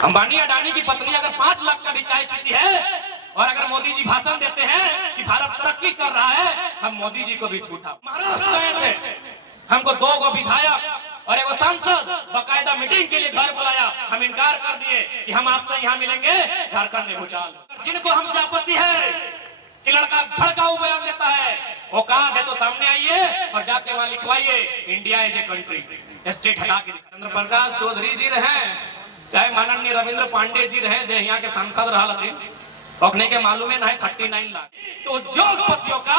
अंबानी अडानी की पत्नी अगर 5 लाख का भी चाय पीती है और अगर मोदी जी भाषण देते हैं कि भारत तरक्की कर रहा है, हम मोदी जी को भी छूटा। महाराष्ट्र गए थे, हमको 2 विधायक और 1 सांसद बकायदा मीटिंग के लिए घर बुलाया, हम इनकार कर दिए कि हम आपसे यहाँ मिलेंगे। झारखंड में भूचाल। जिनको हमसे आपत्ति है कि लड़का भड़काऊ बयान देता है, औकात है तो सामने आइए और जाके वहां लिखवाइए India is a country. State हटा के चंद्र प्रकाश चौधरी जी रहे, चाहे माननीय रविंद्र पांडे जी रहे, जो यहाँ के सांसद रहा ओखने के मालूम है ना 39 लाख। तो उद्योगपतियों का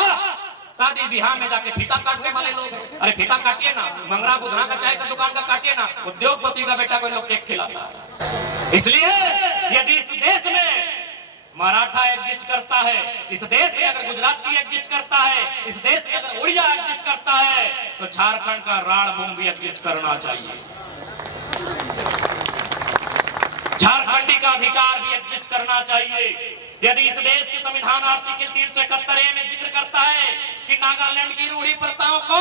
शादी बिहार में जाके फीता काटने वाले लोग हैं। अरे फीता काटिए ना, मंगरा बुधना का चाय का दुकान का काटिए ना, उद्योगपति का बेटा कोई लोग केक खिलाता है। इसलिए यदि इस देश में मराठा एग्जिस्ट करता है, इस देश में अगर गुजराती एग्जिस्ट करता है, इस देश में अगर उड़िया एग्जिस्ट करता है, तो झारखंड का राणभूमि भी एग्जिस्ट करना चाहिए। झारखंडी का अधिकार भी एग्जिस्ट करना चाहिए। यदि इस देश के संविधान आर्टिकल 371 में जिक्र करता है कि नागालैंड की रूढ़ी प्रथाओं को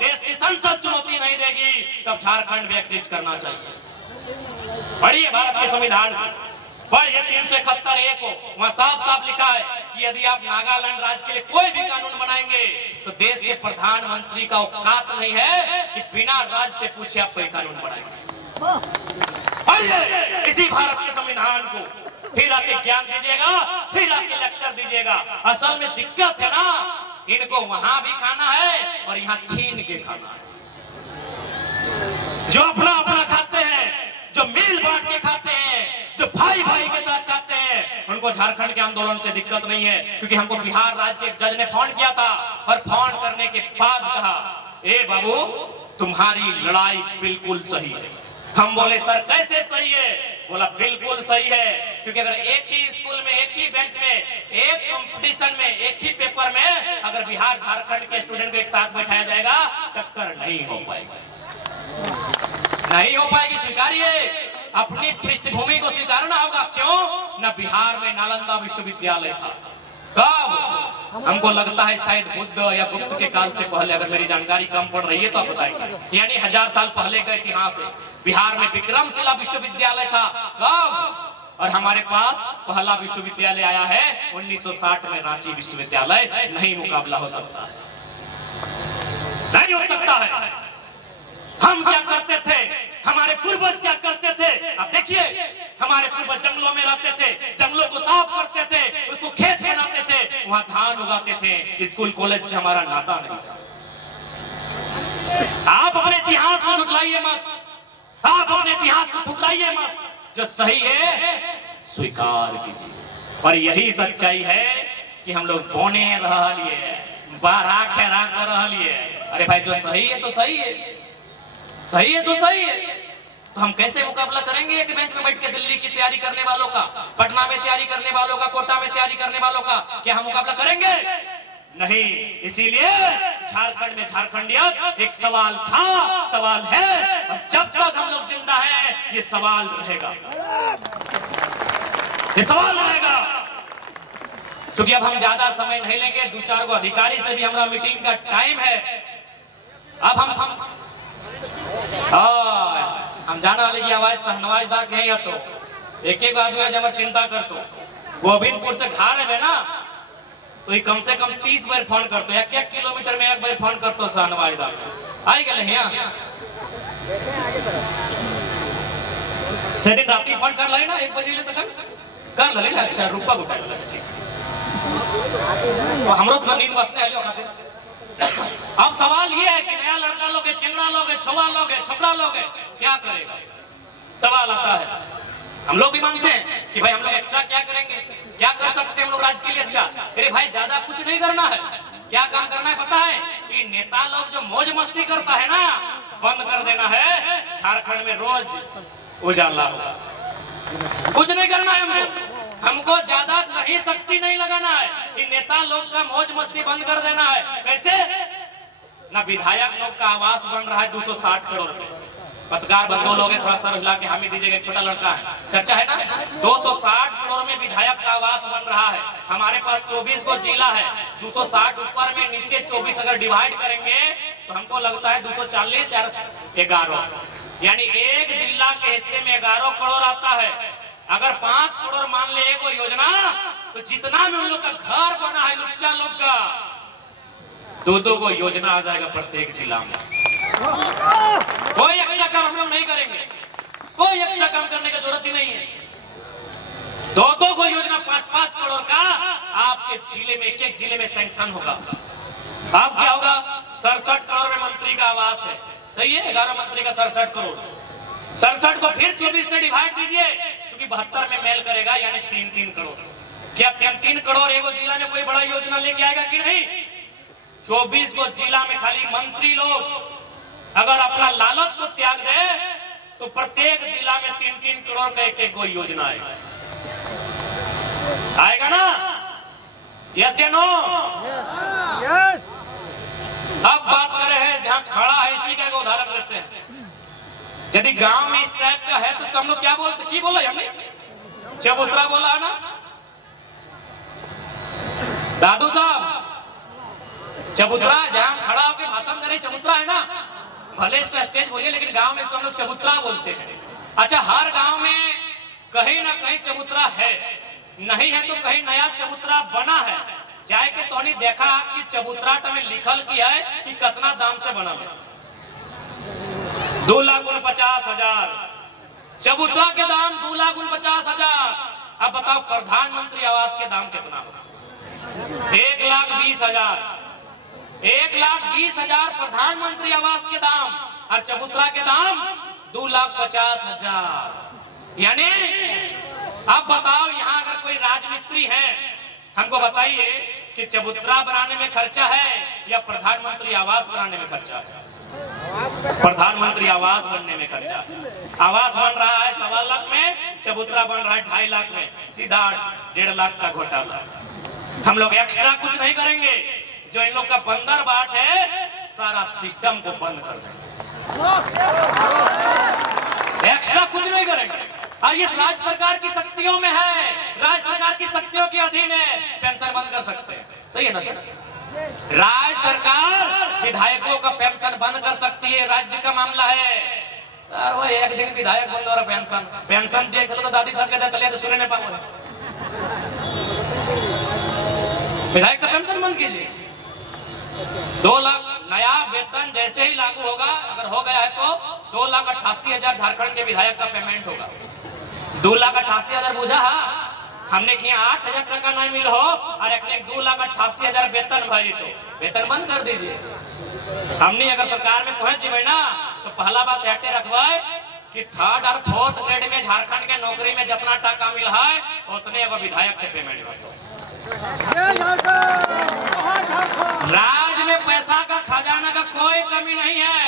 देश की संसद चुनौती नहीं देगी, तब झारखंड भी एग्जिस्ट करना चाहिए। पढ़िए भारत के संविधान पर ये 371 को वहां साफ साफ लिखा है कि यदि आप नागालैंड राज्य के लिए कोई भी कानून बनाएंगे तो देश के प्रधानमंत्री का औकात नहीं है कि बिना राज्य से पूछे आप कोई कानून बनाएंगे। आइए इसी भारत के संविधान को फिर आके ज्ञान दीजिएगा, फिर आके लेक्चर दीजिएगा। असल में दिक्कत है ना, इनको वहां भी खाना है और यहाँ छीन के खाना है। जो अपना अपना खाते हैं, जो मिल बांट के खाते हैं, जो भाई भाई के साथ खाते हैं, उनको झारखंड के आंदोलन से दिक्कत नहीं है। क्योंकि हमको बिहार राज्य के एक जज ने फोन किया था और फोन करने के बाद कहा, ए बाबू तुम्हारी लड़ाई बिल्कुल सही है। हम बोले सर कैसे सही है? बोला बिल्कुल सही है, क्योंकि अगर एक ही स्कूल में, एक ही बेंच में, एक कंपटीशन में, एक ही पेपर में अगर बिहार झारखंड के स्टूडेंट को एक साथ बैठाया जाएगा, टक्कर नहीं हो पाएगी, नहीं हो पाएगी। स्वीकारिए, अपनी पृष्ठभूमि को स्वीकारना होगा। क्यों? न बिहार में नालंदा विश्वविद्यालय था। कब? हमको लगता है शायद बुद्ध या गुप्त के काल से पहले, अगर मेरी जानकारी कम पड़ रही है तो आप बताएंगे। यानी 1000 साल पहले का इतिहास है। बिहार में विक्रमशिला विश्वविद्यालय था। कब? और हमारे पास पहला विश्वविद्यालय आया है 1960 में, रांची विश्वविद्यालय। नहीं मुकाबला हो सकता, नहीं हो सकता है। हम क्या करते थे, हमारे पूर्वज क्या करते थे? अब देखिए, हमारे पूर्वज जंगलों में रहते थे, जंगलों को साफ करते थे, उसको खेत बनाते थे, वहां धान उगाते थे। स्कूल कॉलेज से हमारा नाता नहीं था। आप अपने इतिहास को झुठलाइए मत, आप अपने इतिहास को ठुकराइए मत। जो सही है स्वीकार कीजिए। और यही सच्चाई है कि हम लोग बोने रह लिए, बारह खेरा कर रह लिए। अरे भाई जो सही है तो सही है, सही है तो सही है। तो हम कैसे मुकाबला करेंगे एक बेंच में बैठ के? दिल्ली की तैयारी करने वालों का, पटना में तैयारी करने वालों का, कोटा में तैयारी करने वालों का, क्या हम मुकाबला करेंगे? नहीं। इसीलिए झारखंड में झारखंडियत एक सवाल था, सवाल है, और जब तक हम लोग जिंदा हैं ये सवाल रहेगा, ये सवाल रहेगा। क्योंकि अब हम ज्यादा समय नहीं लेंगे, 2-4 को अधिकारी से भी हमारा मीटिंग का टाइम है। अब हम जाना वाले की आवाज सहनवाजदार कहीं है, तो एक आदमी है जब चिंता कर तो गोविंदपुर से घर है ना, तो कम से कम 30 बार फोन करते, 1-1 किलोमीटर में 1 बार फोन करते सहनवाजदार आई गए हैं। से दिन रात फोन कर लाई ना 1 बजे तक कर ले ना। अच्छा रुपा उठा ठीक, तो हमरो से नींद बसने आइयो खातिर। अब सवाल ये है कि नया लड़का लोगे, चिंगड़ा लोगे, छुआ लोगे, छोकरा लोगे, क्या करेगा? सवाल आता है। हम लोग भी मांगते हैं कि भाई हम लोग एक्स्ट्रा क्या करेंगे, क्या कर सकते हैं हम लोग राज्य के लिए? अच्छा अरे भाई ज्यादा कुछ नहीं करना है। क्या काम करना है पता है? कि नेता लोग जो मौज मस्ती करता है ना, बंद कर देना है। झारखंड में रोज उजाला, कुछ नहीं करना है हमको ज्यादा नहीं शक्ति नहीं लगाना है। इन नेता लोग का मौज मस्ती बंद कर देना है। कैसे? ना विधायक लोग का आवास बन रहा है 260 करोड़ रुपए। पत्रकार बंधु लोग थोड़ा सर हिला के हम ही दीजिएगा, एक छोटा लड़का है, चर्चा है ना, 260 करोड़ में विधायक का आवास बन रहा है। हमारे पास 24 को जिला है, 260 ऊपर में, नीचे 24 अगर डिवाइड करेंगे तो हमको लगता है 240 या 11। यानी एक जिला के हिस्से में 11 करोड़ आता है। अगर 5 करोड़ मान ले वो योजना, तो जितना भी उन लोग का घर बना है लुच्चा लोग का, 2-2 को योजना आ जाएगा प्रत्येक जिला में। कोई एक्स्ट्रा काम हम लोग नहीं करेंगे, कोई एक्स्ट्रा काम करने की जरूरत ही नहीं है। 2-2 को योजना 5-5 करोड़ का आपके जिले में, एक-एक जिले में सैंक्शन होगा। अब क्या होगा? 67 करोड़ में मंत्री का आवास है, सही है। 11 मंत्री का 67 करोड़, 67 को फिर 24 से डिवाइड दीजिए, क्योंकि 72 में मेल करेगा, यानी 3-3 करोड़। क्या 3-3 करोड़ एगो जिला में कोई बड़ा योजना लेके आएगा कि नहीं? 24 को जिला में खाली मंत्री लोग अगर अपना लालच को त्याग दे, तो प्रत्येक जिला में 3-3 करोड़ का एक-एक कोई योजना आएगा ना? यस या नो? यस। अब बात कर रहे हैं जहां खड़ा है, इसी का एक उदाहरण लेते हैं। यदि गांव में इस टाइप का है तो हम लोग क्या बोलते? की बोला हमने? चबूतरा बोला है ना दादू साहब? चबूतरा जहां खड़ा होकर भाषण दे रहे, चबूतरा है ना? भले इसको स्टेज बोलिए, लेकिन गांव में इसको हम लोग चबूतरा बोलते हैं। अच्छा, हर गांव में कहीं ना कहीं चबूतरा है, नहीं है तो कहीं नया चबूतरा बना है। जाए के तो नहीं देखा कि चबूतरा में लिखल की है कि कितना दाम से बना है? 2,49,000 चबूतरा के दाम, 2,49,000। अब बताओ प्रधानमंत्री आवास के दाम कितना? 1,20,000। 1,20,000 प्रधानमंत्री आवास के दाम, और चबूतरा के दाम 2,50,000। यानी अब बताओ, यहाँ अगर कोई राजमिस्त्री है, हमको बताइए कि चबूतरा बनाने में खर्चा है या प्रधानमंत्री आवास बनाने में खर्चा है? प्रधानमंत्री आवास बनने में खर्चा। आवास बन रहा है 1.25 लाख में, चबूतरा बन रहा है 2.5 लाख में, सीधा 1.5 लाख का घोटाला। हम लोग एक्स्ट्रा कुछ नहीं करेंगे। जो इन लोग का बंदर बाट है, सारा सिस्टम को बंद कर देंगे, एक्स्ट्रा कुछ नहीं करेंगे। और ये राज्य सरकार की शक्तियों में है, राज्य सरकार की शक्तियों के अधीन है, पेंशन बंद कर सकते हैं, सही है ना सर? राज्य सरकार विधायकों का पेंशन बंद कर सकती है, राज्य का मामला है सर। वो एक दिन विधायक बंद और पेंशन देख लो तो दादी साहब कहते तो सुनने पाओ, विधायक का पेंशन बंद कीजिए। 2 लाख नया वेतन जैसे ही लागू होगा, अगर हो गया है तो 2,88,000 झारखंड के विधायक का पेमेंट होगा। 2,88,000 बुझा है हमने कि 8,000 टका नहीं मिल हो और एक 2,88,000 वेतन भाई, तो वेतन बंद कर दीजिए। हमने अगर सरकार में पहुंच जाए ना, तो पहला बात हटे रखवाए कि 3rd और 4th ग्रेड में झारखंड के नौकरी में जितना टका मिल है, उतने अब विधायक के पेमेंट हो। राज्य में पैसा का खजाना का कोई कमी नहीं है।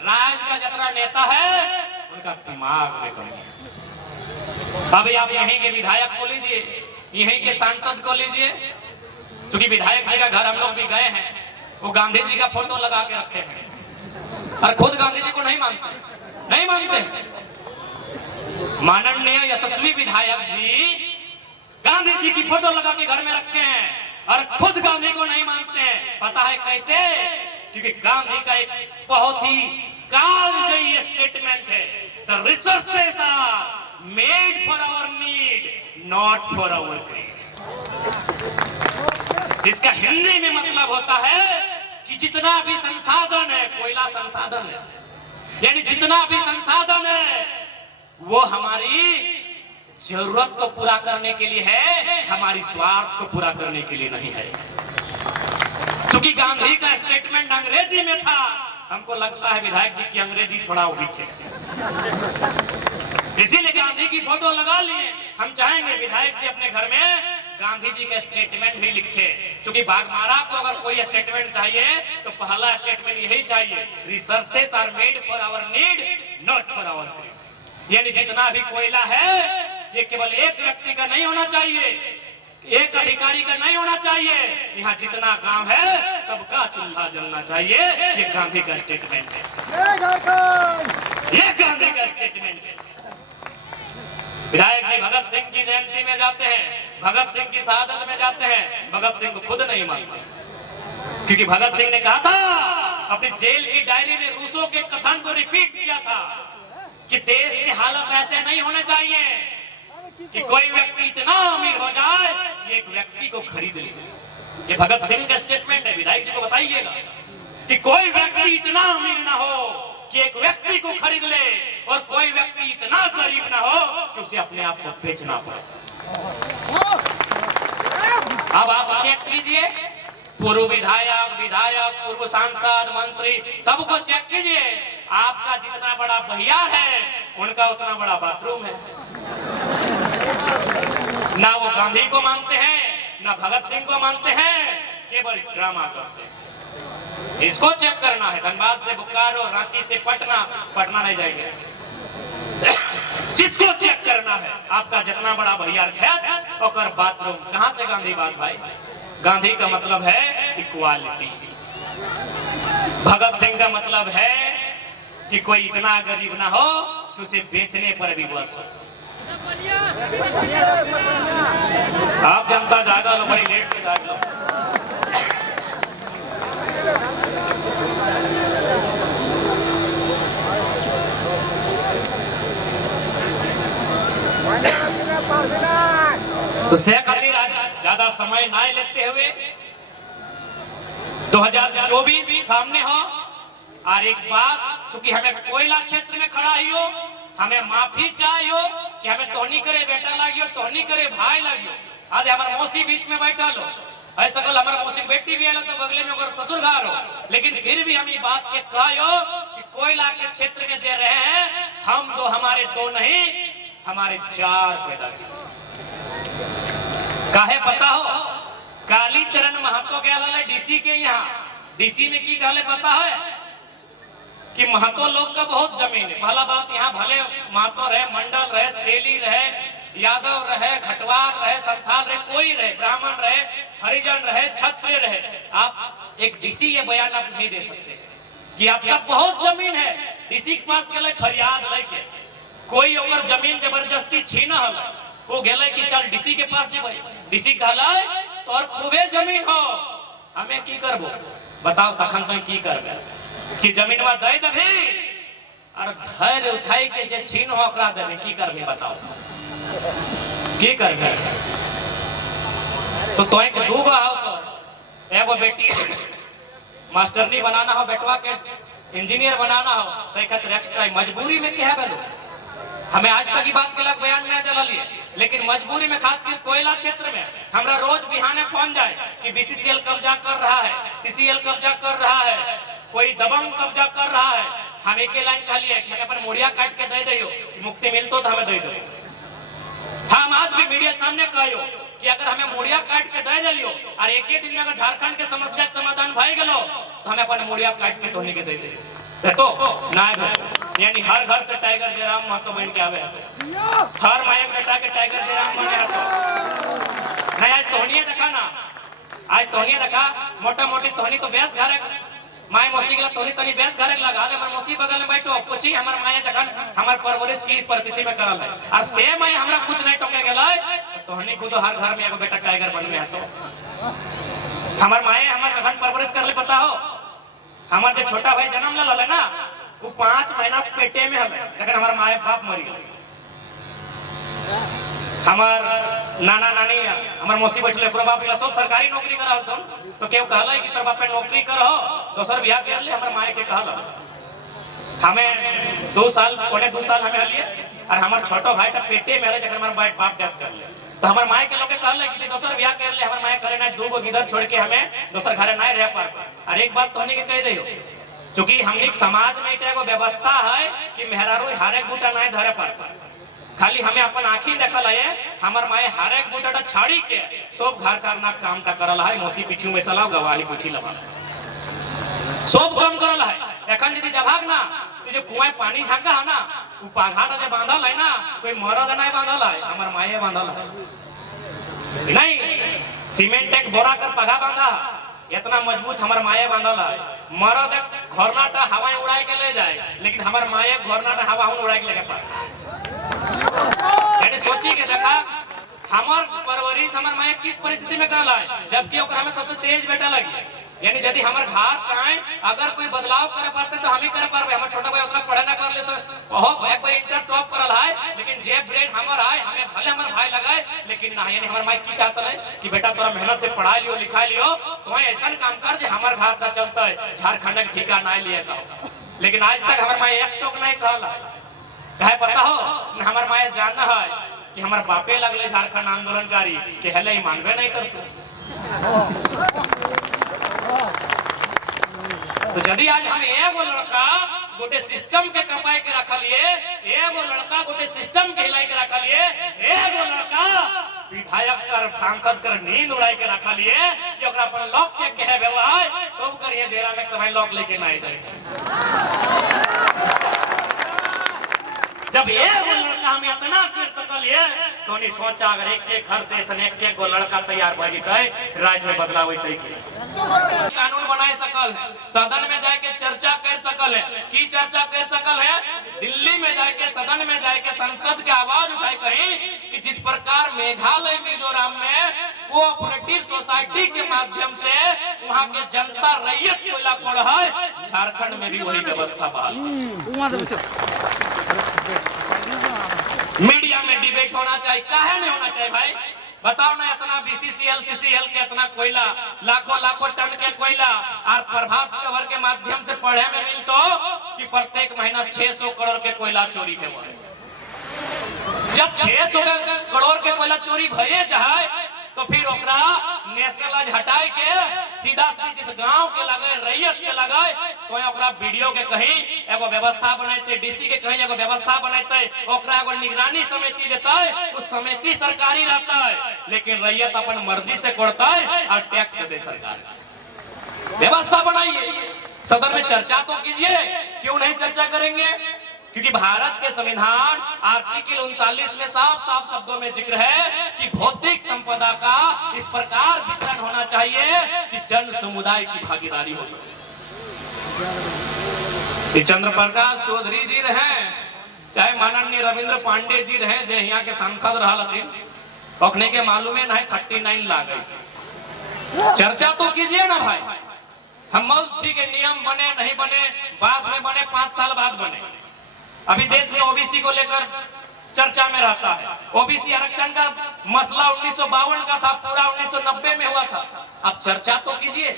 राज्य का जितना नेता है, उनका दिमाग में कमी है। अभी आप यहीं के विधायक को लीजिए, यहीं के सांसद को लीजिए, क्योंकि विधायक जी का घर हम लोग भी गए हैं, वो गांधी जी का फोटो लगा के रखे हैं और खुद गांधी जी को नहीं मानते। माननीय यशस्वी विधायक जी गांधी जी की फोटो लगा के घर में रखे हैं और खुद गांधी को नहीं मानते हैं। पता है कैसे? क्योंकि गांधी का एक बहुत ही कालजयी स्टेटमेंट है, the resources are made for our need, not for our greed. इसका हिंदी में मतलब होता है कि जितना भी संसाधन है, कोयला संसाधन है, यानी जितना भी संसाधन है वो हमारी जरूरत को पूरा करने के लिए है, हमारी स्वार्थ को पूरा करने के लिए नहीं है। क्योंकि गांधी का स्टेटमेंट अंग्रेजी में था, हमको लगता है विधायक जी की अंग्रेजी थोड़ा वीक है, इसीलिए गांधी की फोटो लगा लिए। हम चाहेंगे विधायक जी अपने घर में गांधी जी का स्टेटमेंट भी लिखे, क्योंकि बाघमारा को अगर कोई स्टेटमेंट चाहिए तो पहला स्टेटमेंट यही चाहिए, resources are made for our need, not for our greed. यानी जितना भी कोयला है ये केवल एक व्यक्ति का नहीं होना चाहिए, एक अधिकारी का नहीं होना चाहिए, यहाँ जितना काम है सबका चूल्हा जलना चाहिए। ये गांधी का स्टेटमेंट है, ये गांधी का स्टेटमेंट है। विधायक जी भगत सिंह की जयंती में जाते हैं, भगत सिंह की शहादत में जाते हैं, भगत सिंह को खुद नहीं मानते, क्योंकि भगत सिंह ने कहा था अपनी जेल की डायरी में रूसों के कथन को रिपीट किया था कि देश की हालत ऐसे नहीं होने चाहिए कि कोई व्यक्ति इतना अमीर हो जाए कि एक व्यक्ति को खरीद ले। ये भगत सिंह का स्टेटमेंट है, विधायक जी को बताइएगा कि कोई व्यक्ति इतना अमीर ना हो कि एक व्यक्ति को खरीद ले, और कोई व्यक्ति इतना गरीब ना हो कि उसे अपने आप को बेचना पड़े। अब आप चेक कीजिए, पूर्व विधायक, पूर्व सांसद, मंत्री, सबको चेक कीजिए। आपका जितना बड़ा बहियार है, उनका उतना बड़ा बाथरूम है। ना वो गांधी को मानते हैं, ना भगत सिंह को मानते हैं, केवल ड्रामा करते हैं। इसको चेक करना है। धनबाद से बोकारो, रांची से पटना नहीं जाएंगे। जिसको चेक करना है, आपका जितना बड़ा बहियार खेत और बाथरूम, कहां से गांधी बात भाई? गांधी का मतलब है इक्वालिटी, भगत सिंह का मतलब है कि कोई इतना गरीब ना हो कि उसे बेचने पर भी बस हो। आप जनता जागा लो, बड़ी लेट से जाग लो। तो शेख अली ज्यादा समय ना लेते हुए 2024 सामने हो, और एक बात, चूंकि हमें कोयला क्षेत्र में खड़ा ही हो, हमें माफी चाहिए कि हमें तोहनी करे बेटा लागियो, तोहनी करे भाई लागियो। आज हमारे मौसी बीच में बैठा लो, ऐसा कल हमारे मौसी बेटी भी आलो तो बगले में अगर ससुर घर हो, लेकिन फिर भी हम ये बात के कहो कि कोयला के क्षेत्र में जे रहे हैं, हम दो, हमारे दो नहीं, हमारे 4 पैदा किए। काहे पता हो? काली चरण महतो के आले डीसी के यहाँ, डीसी में की कहले पता है कि महतो लोग का बहुत जमीन है। पहला बात, यहाँ भले महतो रहे, मंडल रहे, तेली रहे, यादव रहे, घटवार रहे, संथाल रहे, कोई रहे, ब्राह्मण रहे, हरिजन रहे, क्षत्रिय रहे, आप एक डीसी ये बयान आप नहीं दे सकते कि आपका बहुत जमीन है। डीसी के पास गए फरियाद लेके, कोई अगर जमीन जबरदस्ती छीना हला, वो गए कि चल डीसी के पास जेबे, डीसी कहला तोर खूबे जमीन हो, हमें की करबो बताओ, तखन तो की करबे कि जमीनवा दे देबी और धैर्य उठाई के जे छीन हो ओकरा देबे, की करबे बताओ, की करबे? तो तोय के दूगो हो, तो एगो बेटी मास्टरनी बनाना हो, बेटवा के इंजीनियर बनाना हो, सही एक्स्ट्रा मजबूरी में क्या है? हमें आज तक की बात के लग बयान नहीं दिला, लेकिन मजबूरी में, खासकर कोयला क्षेत्र में, हमरा रोज बिहाने फोन जाए कि बीसीसीएल कब्जा कर रहा है, सीसीएल कब्जा कर रहा है, कोई दबंग कब्जा कर रहा है। हम एक लाइन कह लिए कि हमें अपन मुड़िया काट के दे दियो, मुक्ति मिलतो तो हमें दे दो। हम आज भी मीडिया के सामने कहियो कि अगर हमें मुड़िया काट के दे दियो और एक ही दिन में अगर झारखंड के समस्या के समाधान भाई गलो, तो हमें अपन मुड़िया काट के तोहनी के दे दे तो ना, यानी हर घर से टाइगर जयराम महतो बन के आवे, हर मायक बेटा के टाइगर जयराम बने आते नहीं। आज तोहनी देखा ना, आज तोहनी देखा, मोटा मोटी तोहनी तो बेस घर माय मौसी के तोहनी तनी बेस घर लगा दे, हमार मौसी बगल में बैठो, पूछी हमार माया जखन हमार परवरिश की परिस्थिति में करल है, और से माय हमरा कुछ नहीं टोके गेलै, तोहनी खुद हर घर में एगो बेटा टाइगर बन में आतो। हमार माया हमार जखन परवरिश करले पता हो, हमार जो छोटा भाई जन्म ले लले ना, वो 5 महीना पेटे में हले, लेकिन हमार माए बाप मर गए। हमार नाना नानी, हमार मौसी बैठले, ओकरा बाप के सब सरकारी नौकरी करल तो केहू कहला कि तोर बाप पे नौकरी करहो, दोसर बियाह कर ले, हमार माए के कहला। हमें 2 साल, पौने 2 साल हमें हलिए, और हमार छोटो भाई ता पेटे में हले, जकर हमार बाप डेथ कर ले, तो हमार माए के लोग कहले कि दोसर बियाह कर ले, हमार माए करे ना, 2 गो गिदर छोड़ के हमें दोसर घरे नहीं रह पाए। और एक बात तोहनी के कह दियो, चूंकि हमनी समाज में एगो व्यवस्था है कि मेहरारू हारे बूटा नहीं धरे पर, खाली हमें अपन आंखी देखल है, हमार माए हारे बूटा छाड़ी के सब घर करना काम ता करल है। मौसी पीछू में सलाह गवाही पूछी लगा, सब काम करल है। एखन यदि जभाग ना तुझे कुआं पानी झाका है ना, वो पाघाट जे बांधल है ना, कोई मरद नहीं बांधल है, हमार माए बांधल है। नहीं, सीमेंट एक बोरा कर पगा बांधा, इतना मजबूत हमार माए बांधल है। मरद घरनाटा हवा उड़ाए के ले जाए, लेकिन हमार माए घरनाटा हवा उड़ाए के लेके पाए। यानी सोची के देखा हमार परवरिश हमार माए किस परिस्थिति में करला है, जबकि ओकरा में सबसे तेज बेटा लगी, यानी यदि हमारे घर काए अगर कोई बदलाव करे पाते तो हम ही करे पारबे। हमर छोटा भाई उतना पढ़े ना पढ़ले सो ओहो एक बार इंटर टॉप करल है, लेकिन जे ब्रेन हमर आए हमें भले हमर भाई लगाए, लेकिन ना यानी हमर माई की चाहता है कि बेटा तोरा मेहनत से पढ़ा लियो लिखा लियो तो ऐसा काम कर जे हमर घर का चलता है, झारखंड के ठिका ना लिए का। लेकिन आज तक हमर माई एक टोक नहीं कहल है। कहे पता हो हमर माई जानना है कि हमर बापे लगले झारखंड आंदोलनकारी के हले ही मानबे नहीं करते। तो यदि आज हम एगो लड़का गोटे सिस्टम के कपाई के रखलिए, एगो लड़का गोटे सिस्टम के हिलाई के रखलिए, एगो लड़का विधायक कर सांसद कर नींद उड़ाई के रखलिए कि ओकरा पर लॉक के कहे व्यवहार सब करिए जेरा में समय लॉक लेके ना जाए। जब एगो लड़का हम इतना कर सकलिए तो नहीं सोचा अगर एक घर से एक गो लड़का तैयार भ जतै राज्य में बदलाव होतै कि कानून बनाए सकल, सदन में जाके चर्चा कर सकल है। की चर्चा कर सकल है? दिल्ली में जाके सदन में जाके संसद के आवाज उठाए कहीं कि जिस प्रकार मेघालय मिजोरम में कोऑपरेटिव सोसाइटी के माध्यम से वहां के जनता रैयत कोयला कोड़ है, झारखंड में भी वही व्यवस्था बहाल। मीडिया में डिबेट होना चाहिए, काहे नहीं होना चाहिए भाई? बताओ ना, इतना बीसीसीएल सीसीएल के इतना कोयला, लाखों टन के कोयला और प्रभात खबर के माध्यम से पढ़े में मिलतो कि प्रत्येक महीना 600 करोड़ के कोयला चोरी के बने। जब 600 करोड़ के कोयला चोरी भये जाए तो फिर ओकरा नेशनल हटाए के सीधा जिस गांव के लगे रैयत के लगे तो ओकरा वीडियो के कहीं एगो व्यवस्था बनाते, डीसी के कहीं एगो व्यवस्था बनाते, ओकरा एगो निगरानी समिति देता है, उस समिति सरकारी रहता है, लेकिन रैयत अपन मर्जी से कोड़ता है और टैक्स देते सरकार। व्यवस्था बनाइए, सदन में चर्चा तो कीजिए। क्यों नहीं चर्चा करेंगे? क्योंकि भारत के संविधान आर्टिकल 39 में साफ साफ शब्दों में जिक्र है कि भौतिक संपदा का इस प्रकार वितरण होना चाहिए कि जन समुदाय की भागीदारी हो सके। चंद्र प्रकाश चौधरी जी रहे, चाहे माननीय रविंद्र पांडे जी रहे, जो यहाँ के सांसद रहा ओखने के मालूम है नहीं 39 ला गई। चर्चा तो कीजिए ना भाई। हम ठीक है, नियम बने नहीं बने बाद में बने, 5 साल बाद बने। अभी देश में ओबीसी को लेकर चर्चा में रहता है। ओबीसी आरक्षण का मसला 1952 का था, पूरा 1990 में हुआ था। अब चर्चा तो कीजिए,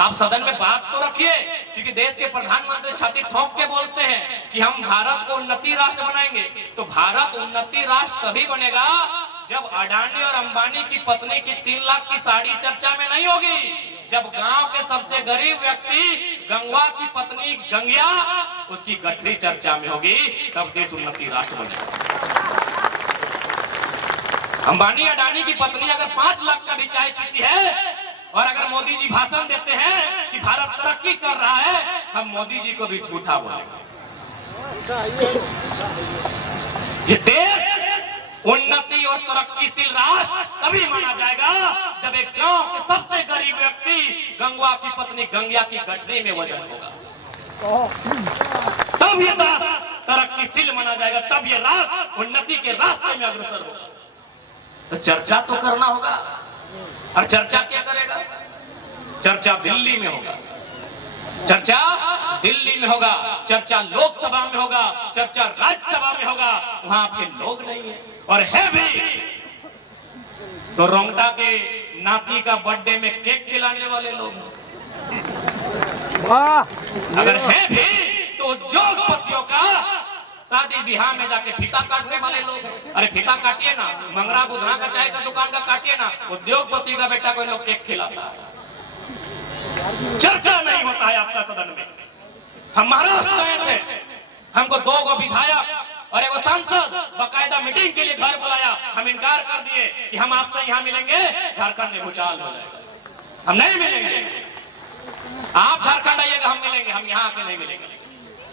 आप सदन में बात तो रखिए, क्योंकि देश के प्रधानमंत्री छाती ठोक के बोलते हैं कि हम भारत को उन्नति राष्ट्र बनाएंगे। तो भारत उन्नति राष्ट्र तभी बनेगा जब अडानी और अंबानी की पत्नी की 3 लाख की साड़ी चर्चा में नहीं होगी, जब गांव के सबसे गरीब व्यक्ति गंगवा की पत्नी गंगिया उसकी गठरी चर्चा में होगी, तब देश उन्नति राष्ट्र बनेगा। अंबानी अडानी की पत्नी अगर 5 लाख का भी चाय पीती है और अगर मोदी जी भाषण देते हैं कि भारत तरक्की कर रहा है, हम मोदी जी को भी झूठा बोलेंगे। ये देश उन्नति और तरक्कीशील राष्ट्र तभी माना जाएगा जब एक गांव के सबसे गरीब व्यक्ति गंगवा की पत्नी गंगिया की गठरी में वजन होगा, तब ये देश तरक्कीशील माना जाएगा, तब ये राष्ट्र उन्नति के रास्ते में अग्रसर होगा। तो चर्चा तो करना होगा, और चर्चा क्या करेगा? चर्चा दिल्ली में होगा, चर्चा दिल्ली में होगा, चर्चा लोकसभा में होगा, चर्चा राज्यसभा में होगा। वहां आपके लोग नहीं है, और है भी तो रोंगटा के नाती का बर्थडे में केक खिलाने वाले लोग, अगर है भी तो उद्योगपतियों का शादी बिहार में जाके फीता काटने वाले लोग हैं। अरे फीता काटिए ना, मंगरा बुधना का चाय का दुकान का काटिए ना, उद्योगपति का बेटा कोई लोग केक खिलाता। चर्चा नहीं होता है आपका सदन में। हम महाराष्ट्र गए थे, हमको 2 विधायक और 1 सांसद बकायदा मीटिंग के लिए घर बुलाया, हम इनकार कर दिए कि हम आपसे यहाँ मिलेंगे, झारखंड में भूचाल हो जाएगा, हम नहीं मिलेंगे। आप झारखंड आइएगा, हम मिलेंगे, हम यहाँ आके नहीं मिलेंगे।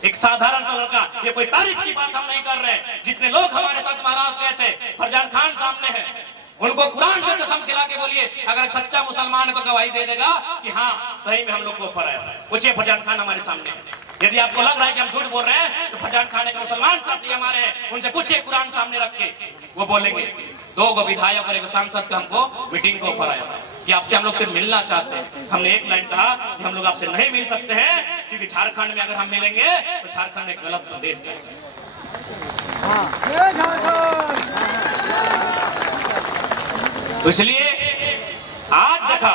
एक साधारण सा लड़का, ये कोई तारीफ की बात हम नहीं कर रहे। जितने लोग हमारे साथ महाराष्ट्र गए थे, फरजान खान सामने है, उनको कुरान की कसम खिला के बोलिए, अगर सच्चा मुसलमान है तो गवाही दे देगा कि हाँ सही में हम लोग को ऊपर आया। पूछिए फरजान खान हमारे सामने। यदि आपको लग रहा है कि हम झूठ बोल रहे हैं तो फरजान खान एक मुसलमान साथी हमारे हैं, उनसे पूछिए कुरान सामने रख के, वो बोलेंगे 2 विधायक और 1 सांसद का हमको मीटिंग को ऊपर आया था। कि आपसे हम लोग से मिलना चाहते हैं। हमने एक लाइन कहा कि हम लोग आपसे नहीं मिल सकते हैं क्योंकि झारखंड में अगर हम मिलेंगे तो झारखंड एक गलत संदेश जाएगा। तो इसलिए आज देखा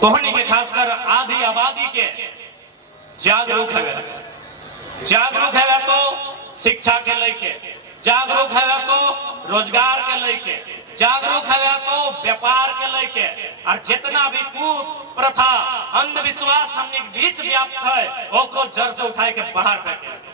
तोहनी के खासकर आधी आबादी के जागरूक है तो शिक्षा के लेके, जागरूक है तो रोजगार के लेके, जागरूक है तो व्यापार के लेके, और जितना भी कुप्रथा अंधविश्वास हमने बीच व्याप्त है ओकरो जड़ से उठाए के बाहर फेंके।